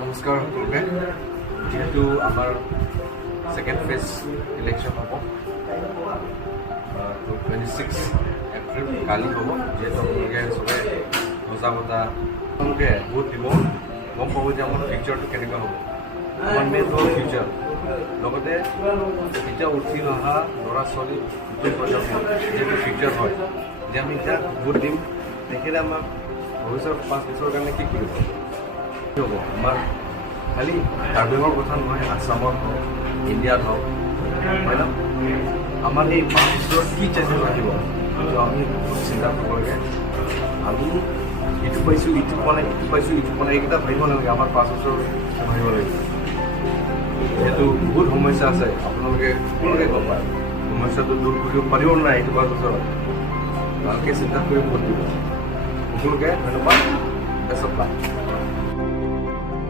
নমস্কাৰ সকলোকে। যিহেতু আমাৰ ছেকেণ্ড ফেজ ইলেকশ্যন হ'ব 26 এপ্ৰিল কালি হ'ব। যিহেতু আপোনালোকে চবে সজাগতা আপোনালোকে ভোট দিব, গম পাব যে আমাৰ ফিউচাৰটো কেনেকুৱা হ'ব। আমাৰ মেইন হ'ল ফিউচাৰ, লগতে এতিয়া উঠি অহা ল'ৰা ছোৱালী নতুন প্ৰজন্ম যিহেতু ফিউচাৰ হয়, যে আমি এতিয়া ভোট দিম, তেখেতে আমাক ভৱিষ্যত 5 বছৰৰ কাৰণে কি কৰিব হ'ব। আমাৰ খালি কাৰ্বিঙৰ কথা নহয়, আছামত হওক, ইণ্ডিয়াত হওক, হয় ন, আমাৰ এই 5 বছৰত কি চেঞ্জেছ আহিব সেইটো আমি চিন্তা কৰিব লাগে। আমি ইটো পাইছোঁ, ইটো পোৱা নাই, ইটো পাইছোঁ, ইটো পোৱা নাই, এইকেইটা ভাবিব নালাগে। আমাৰ 5 বছৰ ভাবিব লাগিব। যিহেতু বহুত সমস্যা আছে, আপোনালোকে সকলোকে গম পায়। সমস্যাটো দূৰ কৰিব পাৰিব নাই এইটো 5 বছৰত। ভালকৈ চিন্তা কৰি ভোট দিব। সকলোকে ধন্যবাদ। Best of luck.